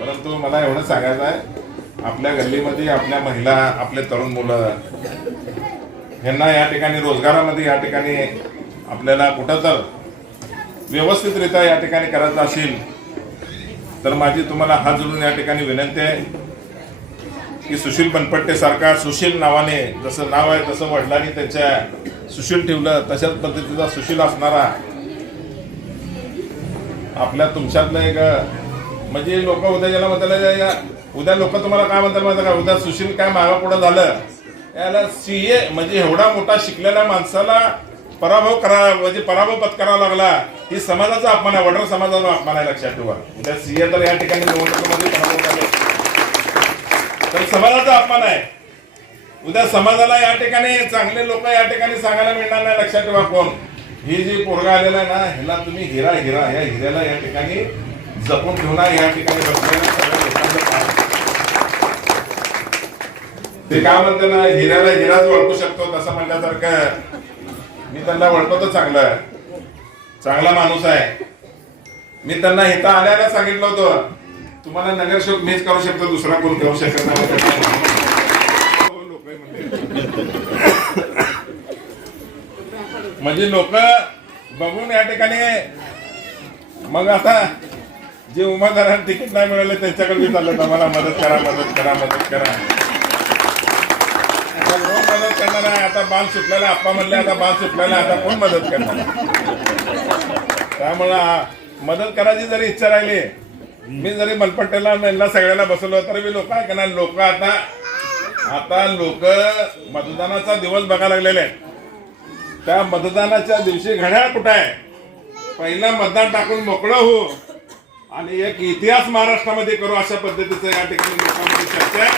परंतु मला एवढं सांगायचं आहे, आपल्या गल्लीमध्ये आपल्या महिला, आपले तरुण मुलं यांना या ठिकाणी रोजगारामध्ये या ठिकाणी आपल्याला कुठं तर व्यवस्थितरित्या या ठिकाणी करायचं असेल तर माझी तुम्हाला हात जोडून या ठिकाणी विनंती आहे की सुशील बनपट्टे सारखा सुशील नावाने जसं नाव आहे तसं वडिलांनी त्यांच्या सुशील ठेवलं, तशाच पद्धतीचा सुशील असणारा आपल्या तुमच्यातलं एक म्हणजे लोक उद्या ज्याला म्हणतात उद्या लोक तुम्हाला काय म्हणतात माहिती का, उद्या सुशील काय मागा पुढं झालं याला सीए म्हणजे एवढा मोठा शिकलेल्या माणसाला पराभव करा म्हणजे पराभव पत्करावा लागला, ही समाजाचा अपमान आहे, वडर समाजाचा अपमान आहे. लक्षात ठेवा, उद्या सीए तर या ठिकाणी निवडणुकीमध्ये पराभव झाले तर समाजाचा अपमान आहे. उद्या समाजाला या ठिकाणी चांगले लोक या ठिकाणी सांगायला मिळणार नाही. लक्षात ठेवा, कोण ही जी पोरगा आलेला आहे ना, ह्याला तुम्ही हिरा हिरा या हिऱ्याला या ठिकाणी जपून ठेवणार. या ठिकाणी बसलेल्या सगळ्या लोकांचं ते काय म्हणते ना, हिऱ्याला हिराच ओळखू शकतो तसं म्हणल्यासारखं मी त्यांना ओळखतो. चांगला माणूस आहे. मी त्यांना इथं आल्याला सांगितलं होतं, तुम्हाला नगरसेवक मीच करू शकतो, दुसरा कोण करू शकत नाही. म्हणजे लोक बघून या ठिकाणी मग आता जे उमेदवारांना तिकीट नाही मिळाले त्यांच्याकडे चाललं, आम्हाला मदत करा मदत करा मदत करा. आता कोण मदत करणार आहे? आता बाल सुटलेला आप्पा म्हणले, आता बाल सुटलेला आता कोण मदत करणार? त्यामुळं मदत करायची जरी इच्छा राहिली, मी जरी मनपट्टेला यांना सगळ्याला बसवलं तरी मी लोक ऐकणार. लोक आता लोक मतदानाचा दिवस बघायला लागलेले आहेत. त्या मतदानाच्या दिवशी घड्याळ कुठं आहे? पहिला मतदान टाकून मोकळं हो आणि एक इतिहास महाराष्ट्रामध्ये करू, अशा पद्धतीचं या ठिकाणी लोकांमध्ये चर्चा आहे.